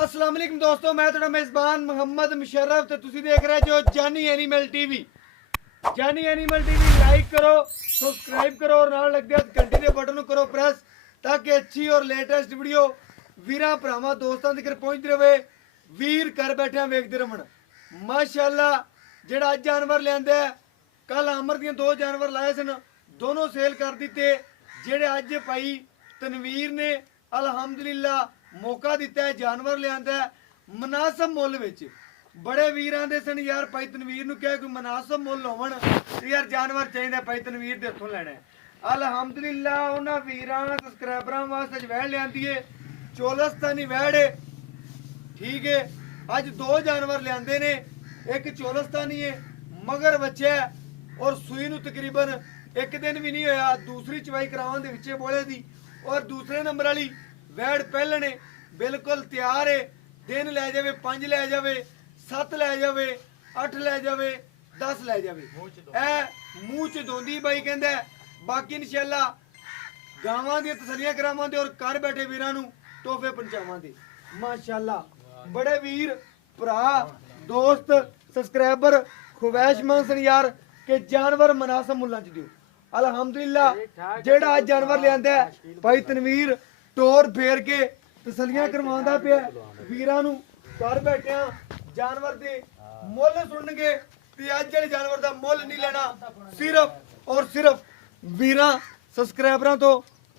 अस्सलाम वालेकुम दोस्तों, मैं थोड़ा मेज़बान मोहम्मद मुशर्रफ ते तुसी देख रहे जो जानी एनिमल टीवी। जानी एनिमल टीवी लाइक करो, सब्सक्राइब करो और नाल लग दिया घंटी के बटन करो प्रेस ताकि अच्छी और लेटेस्ट वीडियो वीरां भरावां दोस्तां तक पहुंचती रहे। वीर घर बैठे वेखते रमन। माशाअल्लाह जेड़ा अज जानवर लियांदा है, कल आमर दियां 2 जानवर लाए सन, दोनों सेल कर दिते। जेड़े अज भाई तनवीर ने अलहमदुलिल्लाह मौका दिता है, जानवर लियांदा है मुनासिब मुल विच। बड़े वीर आंदे सन यार भाई तनवीर नूं कहे कोई मुनासिब मुल होवण ते यार जानवर चाहिदा भाई तनवीर दे हत्थों लैणा है। अलहमदुलिल्लाह उन्हां वीरां सबसक्राइबरां वास्ते वैड़ लियांदी है, चोलस्तानी वैड़ है। ठीक है, अज 2 जानवर लियांदे ने, एक चोलस्तानी है मगर बच्चा है और सूई नूं तकरीबन 1 दिन भी नहीं होया, दूसरी चवाई करावन दे विचे बोले दी। और दूसरे नंबर वाली वैड़ पहले ने बिल्कुल तैयार है, दिन लै जावे 5 लै जावे 7 लै जावे 8 लै जावे 10 लै जावे, ए मूँह च दोंदी बाई कहंदा। बाकी इंशाअल्लाह गावां दी तसल्लियां करावांगे और घर बैठे वीरां नूं तोहफे पहुंचावांगे। माशाअल्लाह बड़े वीर भरा दोस्त सबसक्राइबर ख्वाहिशमंद सन यार कि जानवर मुनासिब मुल्लां च दिओ। अलहमदुलिल्लाह जेड़ा अज जानवर लियांदा है भाई तनवीर टोर फेर के तसल्लियां करवांदा पिया वीरां नूं। घर बैठिया जानवर दे मुੱਲ सुनणगे ते अज जेड़े जानवर दा मुੱਲ नहीं लेना, सिर्फ और सिर्फ वीरां सबसक्राइबरां तो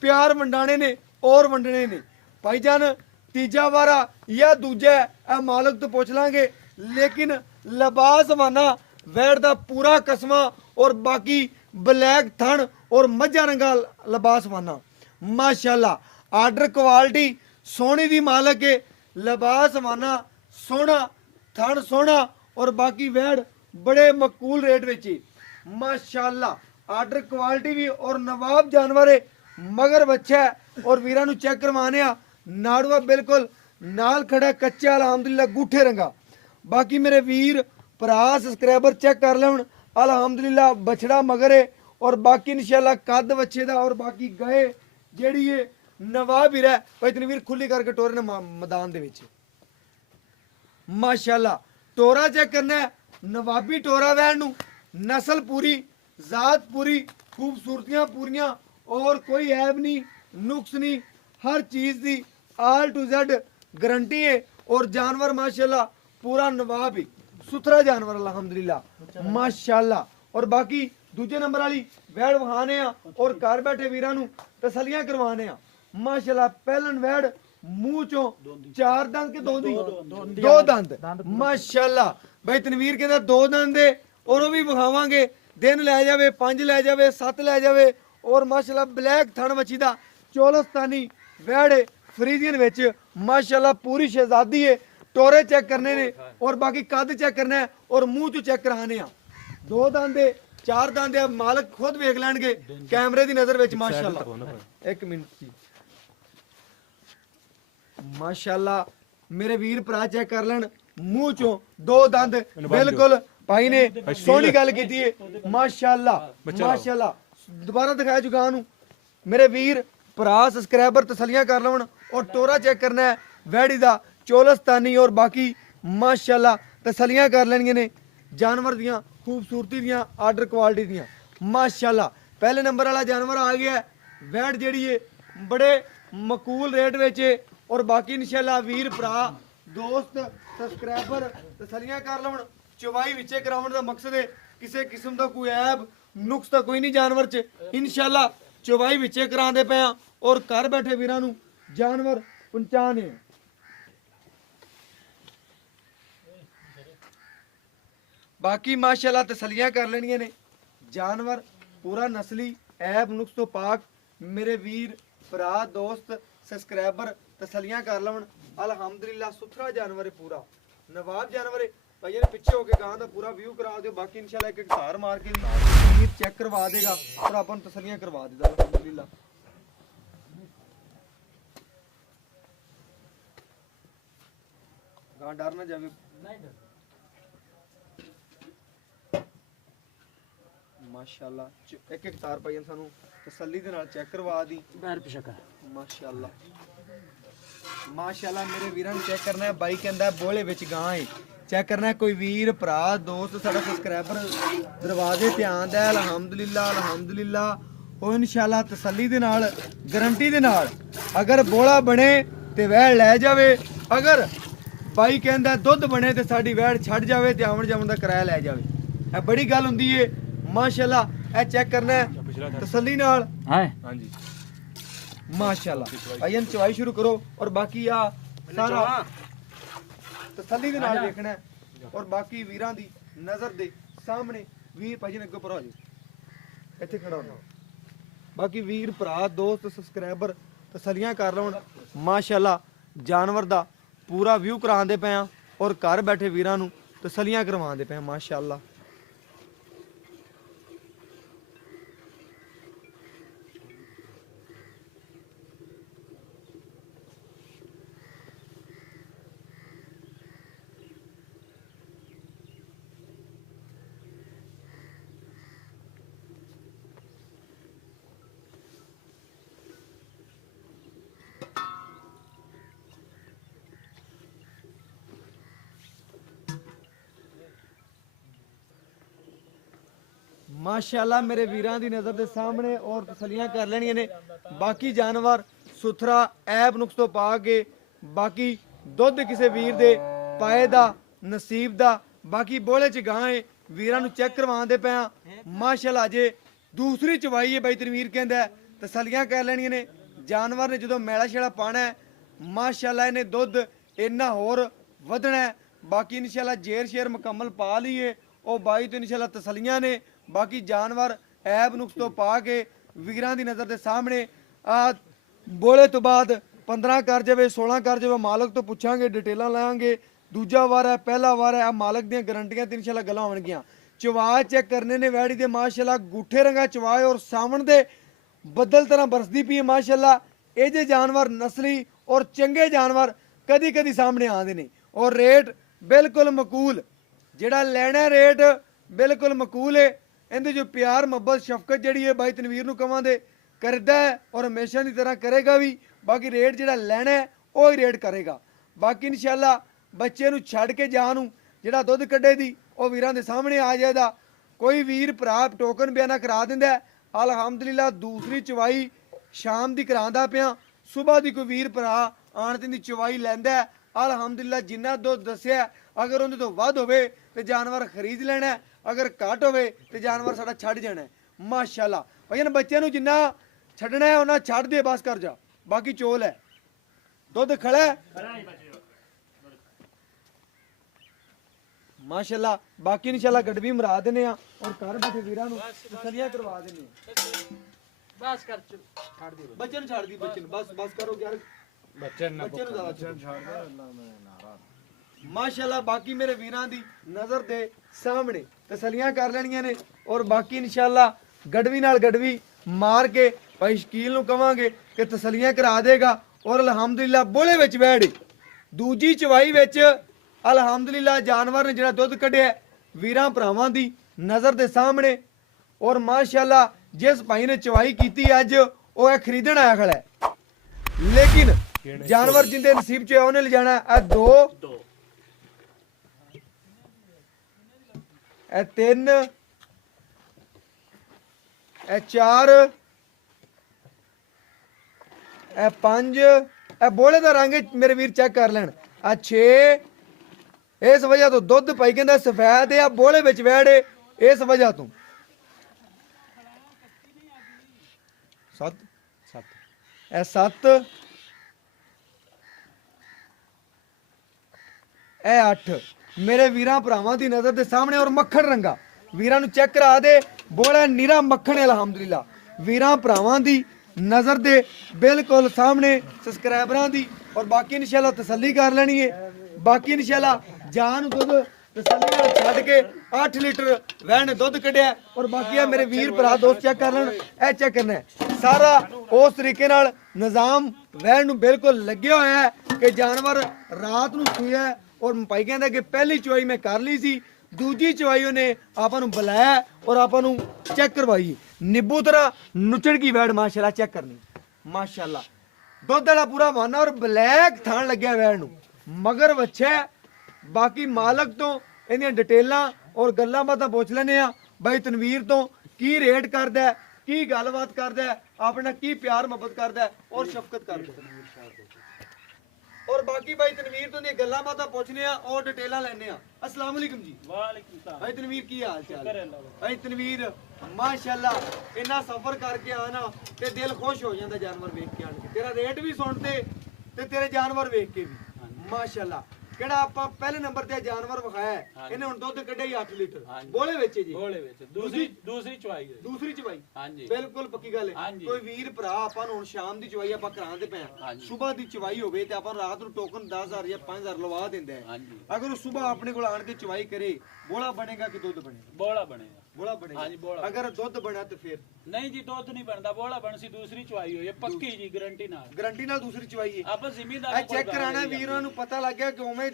प्यार वंडाणे ने और वंडणे ने। भाईजान तीजा वारा या दूजा है मालक तो पुछ लांगे, लेकिन लिबास वाना वैड़ दा पूरा कसमा और बाकी ब्लैक थन और मज्जा रंगा लिबास वाना। माशाअल्लाह आर्डर क्वालिटी सोहनी दी मालक है, लिबास वाना सोहना, थन सोहना और बाकी वैड़ बड़े मकबूल रेट विच है। माशाअल्लाह आर्डर क्वालिटी भी और नवाब जानवर है, मगर बच्चा है और वीरां नूं चेक करवाने आ। नाड़ुआ बिल्कुल नाल खड़ा कच्चा अलहमदुलिल्लाह गूठे रंगा। बाकी मेरे वीर भरा सबसक्राइबर चेक कर लेवन, अलहमदुलिल्लाह बछड़ा मगर है और बाकी इंशाअल्लाह कद बच्चे दा और बाकी गए जेड़ी है नवाब हीरा भाई तनवीर खुली करके टोरे ने मैदान दे विच। माशाअल्लाह टोरा चेक करना है, नवाबी टोरा वैन नूं, नस्ल पूरी, जात पूरी, खूबसूरतियां पूरियां और कोई ऐब नहीं नुक्स नहीं, हर चीज़ दी ऑल टू जेड गारंटी है। और जानवर माशाअल्लाह पूरा नवाब है, सुथरा जानवर अलहमदुलिल्लाह माशाअल्लाह। और बाकी दूजे नंबर वाली वैड़ वहाने आ और घर बैठे वीरां नूं तसल्लियां करवाने आ। माशाअल्लाह पहलन वैड़ मुंह चों 4 दंद के 2 दंद माशाअल्लाह भाई तनवीर कहंदा 2 दंद दे और वो भी विखावांगे, दिन लै जावे 5 लै जावे 7 लै जावे। और माशाअल्लाह ब्लैक थन मच्छी दा चोलस्तानी वैड़ है फ्रीजियन विच, माशाअल्लाह पूरी शहजादी है। टोरे चेक करने ने और बाकी कद चेक करना है और मुंह चो चेक कराने आ। 2 दंद 4 दंद मालक खुद वेख लैणगे कैमरे दी नजर विच। माशाअल्लाह 1 मिनट जी, माशाअल्लाह मेरे वीर भरा चेक कर लैन, मुंह चो 2 दंद बिल्कुल भाई ने सोहनी गल कीती है। माशाअल्लाह माशाअल्लाह दोबारा दिखाया जुगान मेरे वीर भरा सबसक्राइबर तसल्लियां कर लवन और टोरा चेक करना है वैड़ी दा चोलस्तानी और बाकी माशाअल्लाह तसल्लियां कर लेनियां ने जानवर दियां खूबसूरती दियां आर्डर क्वालिटी दियां। माशाअल्लाह पहले नंबर वाला जानवर आ गया है, वैड़ जेड़ी है बड़े मकबूल रेट विच है। और बाकी इंशाअल्लाह वीर भरा दोस्त सबसक्राइबर तसल्लियां कर लवन, चवाई विचे करावन दा मकसद है किसी किस्म का कोई ऐब नुक्स तो कोई नहीं जानवर च। इंशाअल्लाह चवाई विचे करांदे पे और घर बैठे वीरां नूं जानवर पहुंचाने। बाकी माशाअल्लाह तसल्लियां कर लेनियां ने, जानवर पूरा नस्ली ऐब नुक्स तो पाक। मेरे वीर भरा दोस्त सबसक्राइबर तसल्लियां कर लवन, अलहमदुलिल्लाह सुथरा जानवर है, पूरा नवाब जानवर है। भाई यार पीछे होके गां दा पूरा व्यू करा दो, बाकी इंशाअल्लाह एक सार मार के भी चेक करवा देगा और अपन तसल्लियां करवा देगा अलहमदुलिल्लाह। गां डर ना जावे, माशाअल्लाह एक एक तार पाई सानू तसल्ली दे नाल चेक करवा दी। माशाअल्लाह ਮਾਸ਼ਾਅੱਲਾ ਮੇਰੇ ਵੀਰਾਂ ਨੂੰ ਚੈੱਕ ਕਰਨਾ ਹੈ। ਬਾਈ ਕਹਿੰਦਾ ਬੋਲੇ ਵਿੱਚ ਗਾਂ ਹੈ। ਚੈੱਕ ਕਰਨਾ ਹੈ, ਕੋਈ ਵੀਰ ਭਰਾ ਦੋਸਤ ਸਾਡਾ ਸਬਸਕ੍ਰਾਈਬਰ ਦਰਵਾਜ਼ੇ ਤੇ ਆਂਦਾ ਅਲਹਮਦੁਲਿਲਾ ਅਲਹਮਦੁਲਿਲਾ। ਉਹ ਇਨਸ਼ਾਅੱਲਾ ਤਸੱਲੀ ਦੇ ਨਾਲ ਗਰੰਟੀ ਦੇ ਨਾਲ ਅਗਰ ਬੋਲਾ ਬਣੇ ਤੇ ਵੈੜ ਲੈ ਜਾਵੇ, ਅਗਰ ਬਾਈ ਕਹਿੰਦਾ ਦੁੱਧ ਬਣੇ ਤੇ ਸਾਡੀ ਵੈੜ ਛੱਡ ਜਾਵੇ ਤੇ ਆਉਣ ਜਾਵਣ ਦਾ ਕਿਰਾਇਆ ਲੈ ਜਾਵੇ। ਇਹ ਬੜੀ ਗੱਲ ਹੁੰਦੀ ਏ ਮਾਸ਼ਾਅੱਲਾ। ਇਹ ਚੈੱਕ ਕਰਨਾ ਹੈ ਤਸੱਲੀ ਨਾਲ। ਹਾਂਜੀ माशाल्लाह भाईजान चवाई शुरू करो और बाकी आ सारा तसल्ली दे नाल देखना है और बाकी वीरां दी नजर दे सामने वीर भाईजान अगे पर आ जाओ इत्थे खड़ा होना। बाकी वीर भरा दोस्त सब्सक्राइबर तसल्लियां कर लवन माशाल्लाह। जानवर दा पूरा व्यू करांदे पे आ और घर बैठे वीरां नू तसल्लियां करवांदे पे माशाल्लाह। माशाल्लाह मेरे वीरां दी नज़र दे सामने और तसलियां कर लेनियां ने। बाकी जानवर सुथरा ऐब नुक्स तो पा के बाकी दुध किसी वीर दे पाए दा नसीब दा। बाकी बोले च गां है वीरां नू चेक करवांदे पे माशाल्लाह। जे दूसरी चवाई है बाई तनवीर कहंदा तसलियां कर लेनियां ने। जानवर ने जो मैला शेला पाना है माशाल्लाह इन्हें दुध इन्ना होर वधना है। बाकी इंशाल्लाह जेर शेर मुकम्मल पा लीए ਉਹ ਬਾਈ ਤੋਂ ਇਨਸ਼ਾਅੱਲਾ ਤਸੱਲੀਆਂ ਨੇ। ਬਾਕੀ ਜਾਨਵਰ ਐਬ ਨੁਕਸ ਤੋਂ ਪਾ ਕੇ ਵੀਰਾਂ ਦੀ ਨਜ਼ਰ ਦੇ ਸਾਹਮਣੇ ਆ ਬੋਲੇ ਤੋਂ ਬਾਅਦ 15 ਕਰ ਜਾਵੇ 16 ਕਰ ਜਾਵੇ ਮਾਲਕ ਤੋਂ ਪੁੱਛਾਂਗੇ ਡਿਟੇਲਾਂ ਲਾਂਗੇ। ਦੂਜਾ ਵਾਰ ਹੈ ਪਹਿਲਾ ਵਾਰ ਹੈ ਮਾਲਕ ਦੀਆਂ ਗਰੰਟੀਆਂ ਤੇ ਇਨਸ਼ਾਅੱਲਾ ਗੱਲਾਂ ਹੋਣਗੀਆਂ। ਚਵਾ ਚੈੱਕ ਕਰਨੇ ਨੇ ਵੈੜੀ ਦੇ ਮਾਸ਼ਾਅੱਲਾ ਗੁੱਠੇ ਰੰਗਾ ਚਵਾਏ ਔਰ ਸਾਵਣ ਦੇ ਬੱਦਲ ਤਰ੍ਹਾਂ ਬਰਸਦੀ ਪਈ ਹੈ ਮਾਸ਼ਾਅੱਲਾ। ਇਹ ਜੇ ਜਾਨਵਰ ਨਸਲੀ ਔਰ ਚੰਗੇ ਜਾਨਵਰ ਕਦੀ ਕਦੀ ਸਾਹਮਣੇ ਆਉਂਦੇ ਨੇ ਔਰ ਰੇਟ ਬਿਲਕੁਲ ਮਕੂਲ। ਜਿਹੜਾ ਲੈਣਾ ਰੇਟ ਬਿਲਕੁਲ ਮਕੂਲ ਹੈ। ਇਹਦੇ ਜੋ ਪਿਆਰ ਮੁਹੱਬਤ ਸ਼ਫਕਤ ਜਿਹੜੀ ਹੈ ਬਾਈ ਤਨਵੀਰ ਨੂੰ ਕਵਾਂਦੇ ਕਰਦਾ ਹੈ ਔਰ ਹਮੇਸ਼ਾ ਦੀ ਤਰ੍ਹਾਂ ਕਰੇਗਾ ਵੀ। ਬਾਕੀ ਰੇਟ ਜਿਹੜਾ ਲੈਣਾ ਹੈ ਉਹ ਹੀ ਰੇਟ ਕਰੇਗਾ। ਬਾਕੀ ਇਨਸ਼ਾਅੱਲਾ ਬੱਚੇ ਨੂੰ ਛੱਡ ਕੇ ਜਾਣ ਨੂੰ ਜਿਹੜਾ ਦੁੱਧ ਕੱਢੇ ਦੀ ਉਹ ਵੀਰਾਂ ਦੇ ਸਾਹਮਣੇ ਆ ਜਾਏਗਾ। ਕੋਈ ਵੀਰ ਭਰਾ ਟੋਕਨ ਬਿਆਨਾ ਕਰਾ ਦਿੰਦਾ ਅਲਹਮਦੁਲਿਲਾ। ਦੂਸਰੀ ਚਵਾਈ ਸ਼ਾਮ ਦੀ ਕਰਾਂਦਾ ਪਿਆ। ਸਵੇਰ ਦੀ ਕੋਈ ਵੀਰ ਭਰਾ ਆਣ ਦੀ ਚਵਾਈ ਲੈਂਦਾ ਅਲਹਮਦੁਲਿਲਾ। ਜਿੰਨਾ ਦੁੱਧ ਦੱਸਿਆ ਅਗਰ ਉਹਦੇ ਤੋਂ ਵੱਧ ਹੋਵੇ ਤੇ ਜਾਨਵਰ ਖਰੀਦ ਲੈਣਾ, ਅਗਰ ਘੱਟ ਹੋਵੇ ਤੇ ਜਾਨਵਰ ਸਾਡਾ ਛੱਡ ਜਾਣਾ ਮਾਸ਼ਾਅੱਲਾ। ਭਾਈਆਂ ਬੱਚੇ ਨੂੰ ਜਿੰਨਾ ਛੱਡਣਾ ਹੈ ਉਹਨਾਂ ਛੱਡ ਦੇ ਬਸ ਕਰ ਜਾ। ਬਾਕੀ ਚੋਲ ਹੈ ਦੁੱਧ ਖੜਾ ਮਾਸ਼ਾਅੱਲਾ। ਬਾਕੀ ਇਨਸ਼ਾਅੱਲਾ ਗੜਵੀ ਮਰਾ ਦਿੰਨੇ ਆ ਔਰ ਘਰ ਬੈਠੇ ਵੀਰਾਂ ਨੂੰ ਤਸੱਲੀਆਂ ਕਰਵਾ ਦਿੰਨੇ ਆ। ਬਸ ਕਰ ਛੱਡ ਦੇ ਬੱਚੇ ਨੂੰ ਛੱਡ ਦੀ ਬੱਚੇ ਨੂੰ ਬਸ ਬਸ ਕਰੋ ਯਾਰ ਬੱਚੇ ਨੂੰ ਜ਼ਿਆਦਾ ਛੱਡ ਦੇ ਮਾਸ਼ਾਅੱਲਾ। ਬਾਕੀ ਮੇਰੇ ਵੀਰਾਂ ਦੀ ਨਜ਼ਰ ਦੇ ਸਾਹਮਣੇ ਤਸੱਲੀਆਂ ਕਰ ਲੈਣੀਆਂ ਨੇ ਔਰ ਬਾਕੀ ਇਨਸ਼ਾਅੱਲਾ ਗੜਵੀ ਨਾਲ ਗੜਵੀ ਮਾਰ ਕੇ ਭਾਈ ਸ਼ਕੀਲ ਨੂੰ ਕਵਾਂਗੇ ਕਿ ਤਸੱਲੀਆਂ ਕਰਾ ਦੇਗਾ। ਔਰ ਅਲਹਮਦੁਲਿਲਾ ਬੋਲੇ ਵਿੱਚ ਵੈੜ ਦੂਜੀ ਚਵਾਈ ਵਿੱਚ ਅਲਹਮਦੁਲਿਲਾ ਜਾਨਵਰ ਨੇ ਜਿਹੜਾ ਦੁੱਧ ਕੱਢਿਆ ਵੀਰਾਂ ਭਰਾਵਾਂ ਦੀ ਨਜ਼ਰ ਦੇ ਸਾਹਮਣੇ। ਔਰ ਮਾਸ਼ਾਅੱਲਾ ਜਿਸ ਭਾਈ ਨੇ ਚਵਾਈ ਕੀਤੀ ਅੱਜ ਉਹ ਇਹ ਖਰੀਦਣ ਆਇਆ ਖੜਾ ਹੈ। ਲੇਕਿਨ ਜਾਨਵਰ ਜਿੰਦੇ ਨਸੀਬ ਚ ਉਹਨੇ ਲਿਜਾਣਾ ਇਹ ਦੋ ਇਹ 3 ਇਹ 4 ਇਹ 5 ਇਹ ਬੋਲੇ ਦਾ ਰੰਗ ਮੇਰੇ ਵੀਰ ਚੈੱਕ ਕਰ ਲੈਣ ਆ 6। ਇਸ ਵਜ੍ਹਾ ਤੋਂ ਦੁੱਧ ਪਾਈ ਕਹਿੰਦਾ ਸਫੈਦ ਆ ਬੋਲੇ ਵਿੱਚ ਵੈੜੇ ਇਸ ਵਜ੍ਹਾ ਤੋਂ 7 ਇਹ 7 ਇਹ 8 ਮੇਰੇ ਵੀਰਾਂ ਭਰਾਵਾਂ ਦੀ ਨਜ਼ਰ ਦੇ ਸਾਹਮਣੇ ਔਰ ਮੱਖਣ ਰੰਗਾ ਵੀਰਾਂ ਨੂੰ ਚੈੱਕ ਕਰਾ ਦੇ ਬੋਲਾ ਨੀਰਾ ਮੱਖਣ ਅਲਹਮਦੁਲਿਲਾ। ਵੀਰਾਂ ਭਰਾਵਾਂ ਦੀ ਨਜ਼ਰ ਦੇ ਬਿਲਕੁਲ ਸਾਹਮਣੇ ਸਬਸਕ੍ਰਾਈਬਰਾਂ ਦੀ ਔਰ ਬਾਕੀ ਇਨਸ਼ਾਅੱਲਾ ਤਸੱਲੀ ਕਰ ਲੈਣੀ ਹੈ। ਬਾਕੀ ਇਨਸ਼ਾਅੱਲਾ ਜਾਨ ਦੁੱਧ ਤਸੱਲੀ ਨਾਲ ਛੱਡ ਕੇ 8 ਲੀਟਰ ਵੈਣ ਨੇ ਦੁੱਧ ਕੱਢਿਆ ਔਰ ਬਾਕੀ ਆ ਮੇਰੇ ਵੀਰ ਭਰਾ ਦੋਸਤ ਚੈੱਕ ਕਰ ਲੈਣ। ਇਹ ਚੈੱਕ ਕਰਨਾ ਹੈ ਸਾਰਾ ਉਸ ਤਰੀਕੇ ਨਾਲ ਨਿਜ਼ਾਮ ਵੈਣ ਨੂੰ ਬਿਲਕੁਲ ਲੱਗਿਆ ਹੋਇਆ ਹੈ ਕਿ ਜਾਨਵਰ ਰਾਤ ਨੂੰ ਸੂਇਆ ਔਰ ਭਾਈ ਕਹਿੰਦਾ ਕਿ ਪਹਿਲੀ ਚਵਾਈ ਮੈਂ ਕਰ ਲਈ ਸੀ, ਦੂਜੀ ਚਵਾਈ ਉਹਨੇ ਆਪਾਂ ਨੂੰ ਬੁਲਾਇਆ ਔਰ ਆਪਾਂ ਨੂੰ ਚੈੱਕ ਕਰਵਾਈ। ਨਿੱਬੂ ਤਰ੍ਹਾਂ ਨੁਚੜ ਗਈ ਵੈੜ ਮਾਸ਼ਾਅੱਲਾ ਚੈੱਕ ਕਰਨੀ ਮਾਸ਼ਾਅੱਲਾ। ਦੁੱਧ ਵਾਲਾ ਪੂਰਾ ਵਾਨਾ ਔਰ ਬਲੈਕ ਥਾਣ ਲੱਗਿਆ ਵੈਣ ਨੂੰ ਮਗਰ ਵੱਛਾ ਹੈ। ਬਾਕੀ ਮਾਲਕ ਤੋਂ ਇਹਦੀਆਂ ਡਿਟੇਲਾਂ ਔਰ ਗੱਲਾਂ ਬਾਤਾਂ ਪੁੱਛ ਲੈਨੇ ਆ ਬਾਈ ਤਨਵੀਰ ਤੋਂ ਕੀ ਰੇਟ ਕਰਦਾ ਹੈ, ਕੀ ਗੱਲਬਾਤ ਕਰਦਾ ਹੈ, ਆਪਣਾ ਕੀ ਪਿਆਰ ਮੁਹੱਬਤ ਕਰਦਾ ਹੈ ਔਰ ਸ਼ਫਕਤ ਕਰਦਾ ਹੈ। ਔਰ ਬਾਕੀ ਬਾਈ ਤਨਵੀਰ ਤੋਂ ਦੀਆਂ ਗੱਲਾਂ ਬਾਤਾਂ ਪੁੱਛਨੇ ਆ ਔਰ ਡਿਟੇਲਾਂ ਲੈਣੇ ਆ। अस्सलाम वालेकुम जी। ਵਾਲੇਕੁਮ ਸਲਾਮ। भाई तनवीर की हाल चाल शुक्र है अल्लाह दा। भाई तनवीर माशाल्लाह इन्ना सफर करके आना ते दिल खुश हो जाता जानवर देख के आन के तेरा रेट भी सुनते ते तेरे जानवर देख के भी माशाल्लाह ਕਿਹੜਾ ਆਪਾਂ ਪਹਿਲੇ ਨੰਬਰ ਤੇ ਜਾਨਵਰ ਵਿਖਾਇਆ ਹੈ। ਇਹਨੇ ਹੁਣ ਦੁੱਧ ਕੱਢਿਆ ਹੀ 8 ਲੀਟਰ ਬੋਲੇ ਵਿੱਚ ਜੀ ਬੋਲੇ ਵਿੱਚ ਦੂਸਰੀ ਚਵਾਈ ਹੈ। ਦੂਸਰੀ ਚਵਾਈ ਹਾਂਜੀ ਬਿਲਕੁਲ ਪੱਕੀ ਗੱਲ ਹੈ। ਹਾਂਜੀ। ਕੋਈ ਵੀਰ ਭਰਾ ਆਪਾਂ ਨੂੰ ਹੁਣ ਸ਼ਾਮ ਦੀ ਚਵਾਈ ਆਪਾਂ ਕਰਾਉਂਦੇ ਪਏ ਆ ਸਵੇਰ ਦੀ ਚਵਾਈ ਹੋਵੇ ਤੇ ਆਪਾਂ ਰਾਤ ਨੂੰ ਟੋਕਨ 10000 ਜਾਂ 5000 ਲਵਾ ਦਿੰਦੇ ਆ। ਹਾਂਜੀ ਅਗਰ ਉਹ ਸਵੇਰ ਆਪਣੇ ਕੋਲ ਆਣ ਕੇ ਚਵਾਈ ਕਰੇ ਬੋਲਾ ਬਣੇਗਾ ਕਿ ਦੁੱਧ ਬਣੇਗਾ? ਬੋਲਾ ਬਣੇਗਾ। ਬੋਲਾ ਬਣੇਗਾ। ਹਾਂਜੀ ਬੋਲਾ। ਅਗਰ ਦੁੱਧ ਬਣਾ ਤੇ ਫਿਰ ਨਹੀਂ ਜੀ ਦੁੱਧ ਨਹੀਂ ਬਣਦਾ ਬੋਲਾ ਬਣ ਸੀ ਦੂਸਰੀ ਚਵਾਈ ਹੋਈ ਹੈ ਪੱਕੀ ਜੀ ਗਾਰੰਟੀ ਨਾਲ। ਗਾਰੰਟੀ ਨਾਲ ਦੂਸਰੀ ਚਵਾਈ ਹੈ। ਆਪਾਂ ਇਹ ਜ਼ਿਮੀਂਦਾਰ ਚੈੱਕ ਕਰਾਣਾ ਵੀਰਾਂ ਨੂੰ ਪਤਾ ਲੱਗ ਗਿਆ ਕਿ ਉਵੇਂ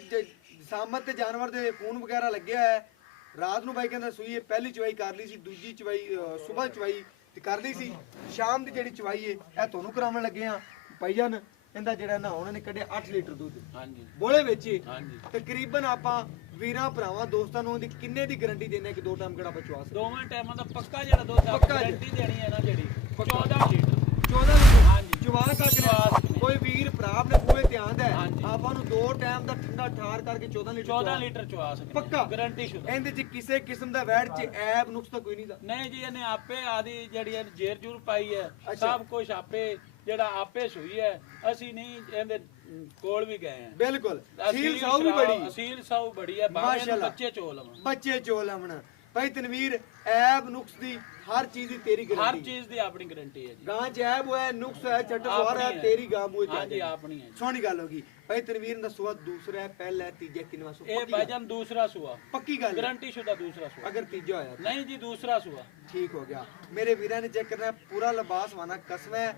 ਸਾਮਤ ਤੇ ਜਾਨਵਰ ਦੇ ਖੂਨ ਵਗੈਰਾ ਲੱਗਿਆ ਹੈ। ਰਾਤ ਨੂੰ ਬਾਈ ਕਹਿੰਦਾ ਸੂਈ ਪਹਿਲੀ ਚਵਾਈ ਕਰ ਲਈ ਸੀ, ਦੂਜੀ ਚਵਾਈ ਸਵੇਰ ਚਵਾਈ ਤੇ ਕਰ ਲਈ ਸੀ। ਸ਼ਾਮ ਦੀ ਜਿਹੜੀ ਚਵਾਈ ਹੈ ਇਹ ਤੁਹਾਨੂੰ ਕਰਾਉਣ ਲੱਗੇ ਆ ਭਾਈਜਾਨ। ਇਹਦਾ ਜਿਹੜਾ ਨਾ ਉਹਨਾਂ ਨੇ ਕੱਢਿਆ 8 ਲੀਟਰ ਦੁੱਧ ਹਾਂਜੀ ਬੋਲੇ ਵਿੱਚ ਹੀ। ਹਾਂਜੀ ਤਕਰੀਬਨ ਆਪਾਂ ਵੀਰਾਂ ਭਰਾਵਾਂ ਦੋਸਤਾਂ ਨੂੰ ਉਹਦੀ ਕਿੰਨੇ ਦੀ ਗਾਰੰਟੀ ਦੇਣੇ ਕਿ ਦੋ ਟਾਈਮ ਕਿਹੜਾ ਬਚਵਾ ਸਕਦੇ? ਦੋਵਾਂ ਟਾਈਮਾਂ ਦਾ ਪੱਕਾ ਜਿਹੜਾ ਦੁੱਧ ਆ ਪੱਕਾ ਗਾਰੰਟੀ ਦੇਣੀ ਹੈ ਨਾ ਜਿਹੜੀ ਪੱਕਾ। 14 ਲੀਟਰ 14 ਲੀਟਰ ਹਾਂਜੀ ਜਵਾਨ ਤੱਕ ਜਵਾਕ ਨੇ ਨੇ। ਕੋਈ ਵੀਰ ਭਰਾ ਆਪਣੇ ਪੂਰੇ ਧਿਆਨ ਦਾ ਹਾਂਜੀ। ਆਪਾਂ ਨੂੰ ਦੋ ਟਾਈਮ ਦਾ ਠੰਡਾ ਠਾਰ ਕਰਕੇ 14 ਲੀਟਰ 14 ਲੀਟਰ ਚਵਾ ਸਕਦੇ ਪੱਕਾ। ਗਾਰੰਟੀ ਸ਼ੁਦਾ। ਇਹਦੇ ਚ ਕਿਸੇ ਕਿਸਮ ਦਾ ਵੈੜ ਚ ਐਬ ਨੁਕਸ ਤਾਂ ਕੋਈ ਨਹੀਂ ਦਾ। ਨਹੀਂ ਜੀ ਇਹਨੇ ਆਪੇ ਆਦੀ ਜਿਹੜੀ ਇਹ ਜੇਰ ਜੂਰ ਪਾਈ ਹੈ ਅੱਛਾ। ਸਭ ਕੁਝ ਆਪੇ ਜਿਹੜਾ ਆਪੇ ਸੂਈ ਹੈ। ਅਸੀਂ ਨਹੀਂ ਇਹਦੇ ਕੋਲ ਵੀ ਗਏ ਆ। ਬਿਲਕੁਲ ਸੀਲ ਸਾਊ ਵੀ ਬੜੀ ਅਸੀਲ ਸਾਊ ਬੜੀ ਹੈ ਬਾਹਰ ਮਾਸ਼ਾਅੱਲਾ। ਬੱਚੇ ਚੋ ਲਵਣ ਬੱਚੇ ਚੋਲ ਆਵਣ ਭਾਈ ਤਨਵੀਰ ਐਬ ਨੁਕਸ ਦੀ ਹਰ ਚੀਜ਼ ਦੀ ਤੇਰੀ ਹਰ ਗਾਰੰਟੀ। ਚੀਜ਼ ਦੀ ਆਪਣੀ ਗਾਰੰਟੀ ਹੈ ਜੀ। ਗਾਂ ਚ ਐਬ ਹੋਇਆ ਨੁਕਸ ਹੈ ਚੱਟ ਸਵਾਰ ਹੈ ਆਪਣੀ ਹੈ। ਤੇਰੀ ਗਾਂ ਮੂੰਹ ਚ ਆ ਹਾਂਜੀ ਜਾਏ। ਆਪਣੀ ਹੈ ਜੀ। ਸੋਹਣੀ ਗੱਲ ਹੋ ਗਈ ਭਾਈ ਤਨਵੀਰ ਦਾ ਸੂਆ ਦੂਸਰਾ ਹੈ, ਪਹਿਲਾ ਹੈ, ਤੀਜਾ ਕਿੰਨਵਾਂ ਸੂਆ? ਇਹ ਭਾਈਜਾਨ ਦੂਸਰਾ ਸੂਆ ਪੱਕੀ ਗੱਲ ਹੈ। ਗਾਰੰਟੀ ਸ਼ੁਦਾ ਦੂਸਰਾ ਸੂਆ। ਅਗਰ ਤੀਜਾ ਹੋਇਆ ਤਾਂ? ਨਹੀਂ ਜੀ ਦੂਸਰਾ ਸੂਆ। ਠੀਕ ਹੋ ਗਿਆ। ਮੇਰੇ ਵੀਰਾਂ ਨੇ ਚੈੱਕ ਕਰਨਾ ਹੈ, ਪੂਰਾ ਲਿਬਾਸ ਵਾਨਾ ਕਸਮ ਹੈ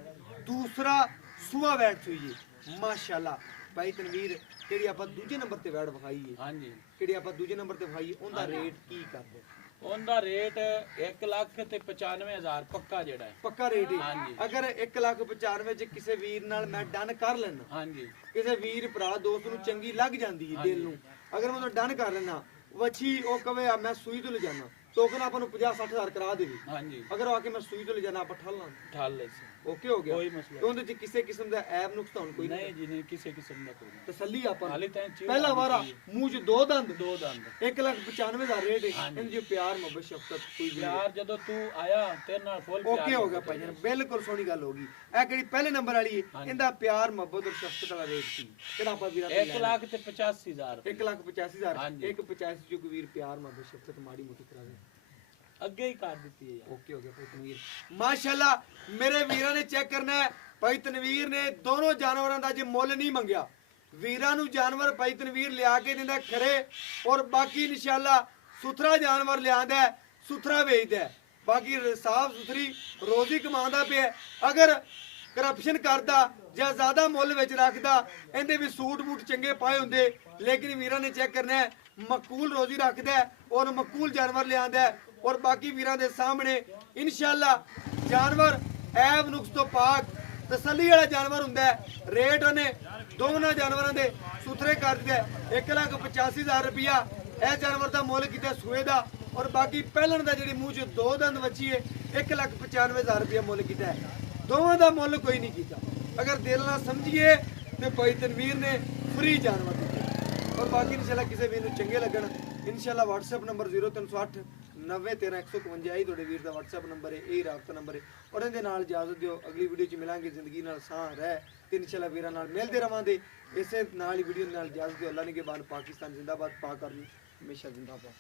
ਦੂਸਰਾ ਸੂਆ ਵੈੜ ਸੂਈ ਜੀ ਮਾਸ਼ਾਅੱਲਾ। ਭਾਈ ਤਨਵੀਰ ਜਿਹੜੀ ਆਪਾਂ ਦੂਜੇ ਨੰਬਰ ਤੇ ਵੈੜ ਵਿਖਾਈ ਹੈ, ਹਾਂਜੀ ਜਿਹੜੀ ਆਪਾਂ ਦੂਜੇ ਨੰਬਰ ਤੇ ਵਿਖਾਈ ਹੈ, ਉਹਦਾ ਰੇਟ ਕੀ ਕਰਦੇ? ਉਹਦਾ ਰੇਟ 1,95,000 ਪੱਕਾ ਜਿਹੜਾ ਹੈ। ਪੱਕਾ ਰੇਟ ਹੈ। ਹਾਂਜੀ। ਅਗਰ 1,95,000 ਚ ਕਿਸੇ ਵੀਰ ਨਾਲ ਮੈਂ ਡਨ ਕਰ ਲੈਣਾ, ਹਾਂਜੀ ਕਿਸੇ ਵੀਰ ਭਰਾ ਦੋਸਤ ਨੂੰ ਚੰਗੀ ਲੱਗ ਜਾਂਦੀ ਹੈ ਦਿਲ ਨੂੰ, ਅਗਰ ਮੈਂ ਡਨ ਕਰ ਲੈਣਾ ਵੱਛੀ ਉਹ ਕਵੇ ਆ ਮੈਂ ਸੂਈ ਤੋਂ ਲੈ ਜਾਣਾ ਟੋਕਨ ਆਪਾਂ ਨੂੰ 50-60,000 ਕਰਾ ਦੇਵੇ। ਹਾਂਜੀ ਅਗਰ ਉਹ ਆ ਕੇ ਮੈਂ ਸੂਈ ਤੋਂ ਲੈ ਜਾਣਾ ਆਪਾਂ ਠੱਲ ਲਾਂਗੇ। ਠਾਲ ਲੈ ਸੀ। ਓਕੇ ਹੋ ਗਿਆ। ਕੋਈ ਮਸਲਾ ਤੇ ਉਹਦੇ ਚ ਕਿਸੇ ਕਿਸਮ ਦਾ ਐਬ ਨੁਕਸ ਤਾਂ ਹੁਣ ਕੋਈ ਨਹੀਂ। ਨਹੀਂ ਜੀ ਨਹੀਂ ਕਿਸੇ ਕਿਸਮ ਦਾ ਕੋਈ ਨਹੀਂ। ਤਸੱਲੀ ਆਪਾਂ ਨੂੰ। ਹਾਲੇ ਤਾਂ ਚੀਜ਼ ਪਹਿਲਾ ਵਾਰਾ ਮੂੰਹ ਚ ਦੋ ਦੰਦ ਦੋ ਦੰਦ 1,95,000 ਰੇਟ ਹੈ। ਹਾਂਜੀ। ਇਹਨੂੰ ਜੀ ਪਿਆਰ ਮੁਹੱਬਤ ਸ਼ਫਕਤ ਕੋਈ ਵੀ ਯਾਰ ਜਦੋਂ ਤੂੰ ਆਇਆ ਤੇਰੇ ਨਾਲ ਫੁੱਲ ਪਿਆਰ ਓਕੇ ਹੋ ਗਿਆ ਭਾਈ ਜਾਨ। ਬਿਲਕੁਲ ਸੋਹਣੀ ਗੱਲ ਹੋ ਗਈ। ਇਹ ਕਿਹੜੀ ਪਹਿਲੇ ਨੰਬਰ ਵਾਲੀ ਹੈ, ਹਾਂਜੀ। ਇਹਦਾ ਪਿਆਰ ਮੁਹੱਬਤ ਔਰ ਸ਼ਫਕਤ ਵਾਲਾ ਰੇਟ ਸੀ ਕਿਹੜਾ ਆਪਾਂ ਵੀਰਾਂ 1,85,000 1,85,000 ਹਾਂਜੀ। 1,85 ਜੋ ਕੋਈ ਵੀਰ ਪਿਆਰ ਮੁਹੱਬਤ ਸ਼ਫਕਤ ਮਾੜੀ ਮੋਟੀ ਕਰਾ ਦੇ। ਅੱਗੇ ਹੀ ਕਰ ਦਿੱਤੀ ਹੈ ਯਾਰ। ਓਕੇ ਹੋ ਗਿਆ ਭਾਈ ਤਨਵੀਰ ਮਾਸ਼ਾਅੱਲਾ। ਮੇਰੇ ਵੀਰਾਂ ਨੇ ਚੈੱਕ ਕਰਨਾ ਹੈ ਭਾਈ ਤਨਵੀਰ ਨੇ ਦੋਨੋਂ ਜਾਨਵਰਾਂ ਦਾ ਜੇ ਮੁੱਲ ਨਹੀਂ ਮੰਗਿਆ। ਵੀਰਾਂ ਨੂੰ ਜਾਨਵਰ ਭਾਈ ਤਨਵੀਰ ਲਿਆ ਕੇ ਦਿੰਦਾ ਖਰੇ ਔਰ ਬਾਕੀ ਇਨਸ਼ਾਅੱਲਾ ਸੁਥਰਾ ਜਾਨਵਰ ਲਿਆਂਦਾ ਸੁਥਰਾ ਵੇਚਦਾ। ਬਾਕੀ ਸਾਫ ਸੁਥਰੀ ਰੋਜ਼ੀ ਕਮਾਉਂਦਾ ਪਿਆ। ਅਗਰ ਕਰਪਸ਼ਨ ਕਰਦਾ ਜਾਂ ਜ਼ਿਆਦਾ ਮੁੱਲ ਵਿੱਚ ਰੱਖਦਾ ਇਹਦੇ ਵੀ ਸੂਟ ਬੂਟ ਚੰਗੇ ਪਾਏ ਹੁੰਦੇ, ਲੇਕਿਨ ਵੀਰਾਂ ਨੇ ਚੈੱਕ ਕਰਨਾ ਹੈ ਮਕੂਲ ਰੋਜ਼ੀ ਰੱਖਦਾ ਔਰ ਮਕੂਲ ਜਾਨਵਰ ਲਿਆਂਦਾ ਔਰ ਬਾਕੀ ਵੀਰਾਂ ਦੇ ਸਾਹਮਣੇ ਇਨਸ਼ਾਅੱਲਾ ਜਾਨਵਰ ਐਬ ਨੁਕਸ ਤੋਂ ਪਾਕ ਤਸੱਲੀ ਵਾਲਾ ਜਾਨਵਰ ਹੁੰਦਾ ਹੈ। ਰੇਟ ਉਹਨੇ ਦੋਵਾਂ ਜਾਨਵਰਾਂ ਦੇ ਸੁਥਰੇ ਕਰ ਦਿੱਤੇ 1,85,000 ਰੁਪਇਆ ਇਹ ਜਾਨਵਰ ਦਾ ਮੁੱਲ ਕੀਤਾ ਸੂਏ ਦਾ ਔਰ ਬਾਕੀ ਪਹਿਲਣ ਦਾ ਜਿਹੜੀ ਮੂੰਹ 'ਚ ਦੋ ਦੰਦ ਵੱਛੀ ਹੈ 1,95,000 ਰੁਪਇਆ ਮੁੱਲ ਕੀਤਾ ਹੈ। ਦੋਵਾਂ ਦਾ ਮੁੱਲ ਕੋਈ ਨਹੀਂ ਕੀਤਾ। ਅਗਰ ਦਿਲ ਨਾਲ ਸਮਝੀਏ ਤੇ ਭਾਈ ਤਨਵੀਰ ਨੇ ਫ੍ਰੀ ਜਾਨਵਰ ਦਿੱਤੇ ਔਰ ਬਾਕੀ ਇਨਸ਼ਾਅੱਲਾ ਕਿਸੇ ਵੀਰ ਨੂੰ ਚੰਗੇ ਲੱਗਣ ਇਨਸ਼ਾਅੱਲਾ WhatsApp ਨੰਬਰ 0360 9013 ਹੀ ਤੁਹਾਡੇ ਵੀਰ ਦਾ WhatsApp ਨੰਬਰ ਹੈ, ਇਹ ਰਾਬਤਾ ਨੰਬਰ ਹੈ ਔਰ ਇਹਦੇ ਨਾਲ ਇਜਾਜ਼ਤ ਦਿਓ। ਅਗਲੀ ਵੀਡੀਓ 'ਚ ਮਿਲਾਂਗੇ। ਜ਼ਿੰਦਗੀ ਨਾਲ ਸਾਹ ਰਹਿ ਤੇ ਇਨਸ਼ਾਅੱਲਾ ਵੀਰਾਂ ਨਾਲ ਮਿਲਦੇ ਰਵਾਂਗੇ। ਇਸੇ ਨਾਲ ਹੀ ਵੀਡੀਓ ਨਾਲ ਇਜਾਜ਼ਤ ਦਿਓ। ਅੱਲਾ ਨੇ ਕੇ ਬਾਨ ਪਾਕਿਸਤਾਨ ਜ਼ਿੰਦਾਬਾਦ, ਪਾਕ ਆਰਮੀ ਹਮੇਸ਼ਾ ਜ਼ਿੰਦਾਬਾਦ।